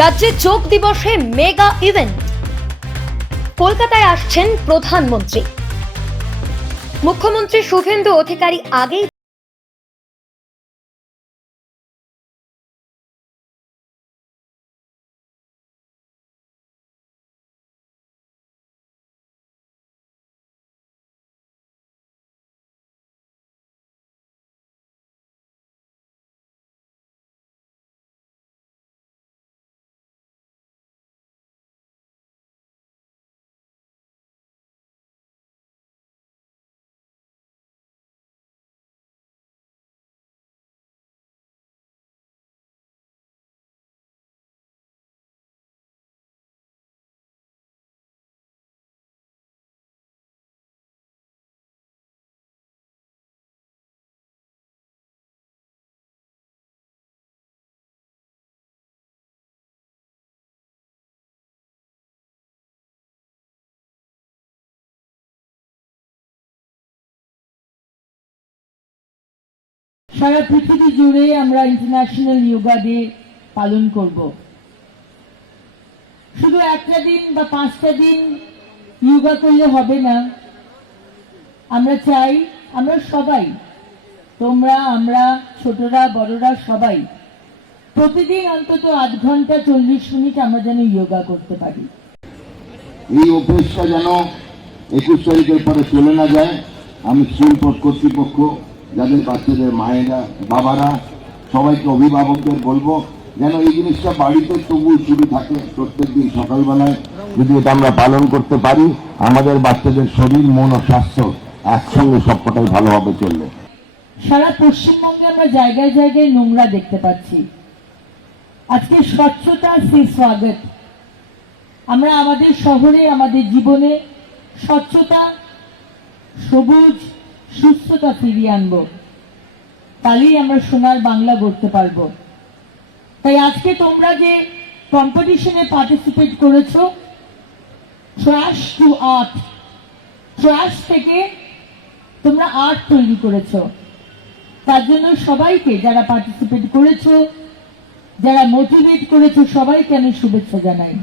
রাজ্যে যোগ দিবসে মেগা ইভেন্ট। কলকাতায় আসছেন প্রধানমন্ত্রী। মুখ্যমন্ত্রী শুভেন্দু অধিকারী আগেই সারা পৃথিবী জুড়ে আমরা ইন্টারন্যাশনাল যোগা ডে পালন করব। শুধু একটা দিন বা 5টা দিন যোগা করলে হবে না। আমরা চাই আমরা সবাই, তোমরা, আমরা, ছোটরা, বড়রা সবাই প্রতিদিন অন্তত 8 ঘন্টা 40 মিনিট আমরা যেন যোগা করতে পারি। এই অভ্যাসটা যেন 21 তারিখের পরে চলে না যায়। আমি স্কুল কর্তৃপক্ষ, যাদের বাচ্চাদের মায়েরা, বাবারা, সবাইকে, অভিভাবকদের বলবো যেন এই জিনিসটা বাড়িতে তবু শুরু থাকে। প্রত্যেকদিন সকালবেলায় যদি এটা আমরা পালন করতে পারি, আমাদের বাচ্চাদের শরীর, মন ও স্বাস্থ্য একসঙ্গে সবকটাই ভালোভাবে চলবে। সারা পশ্চিমবঙ্গে আমরা জায়গায় জায়গায় নোংরা দেখতে পাচ্ছি। আজকে স্বচ্ছতা সে স্বাগত। আমরা আমাদের শহরে, আমাদের জীবনে স্বচ্ছতা, সবুজ, সুস্থতা ফিরিয়ে আনবো। তাহলেই আমরা সোনার বাংলা গড়তে পারবো। তাই আজকে তোমরা যে কম্পিটিশনে পার্টিসিপেট করেছো, ট্র্যাশ টু আর্ট, ট্র্যাশ থেকে তোমরা আর্ট তৈরি করেছো। তার জন্য সবাইকে, যারা পার্টিসিপেট করেছো, যারা মোটিভেট করেছো, সবাইকে আমি শুভেচ্ছা জানাই।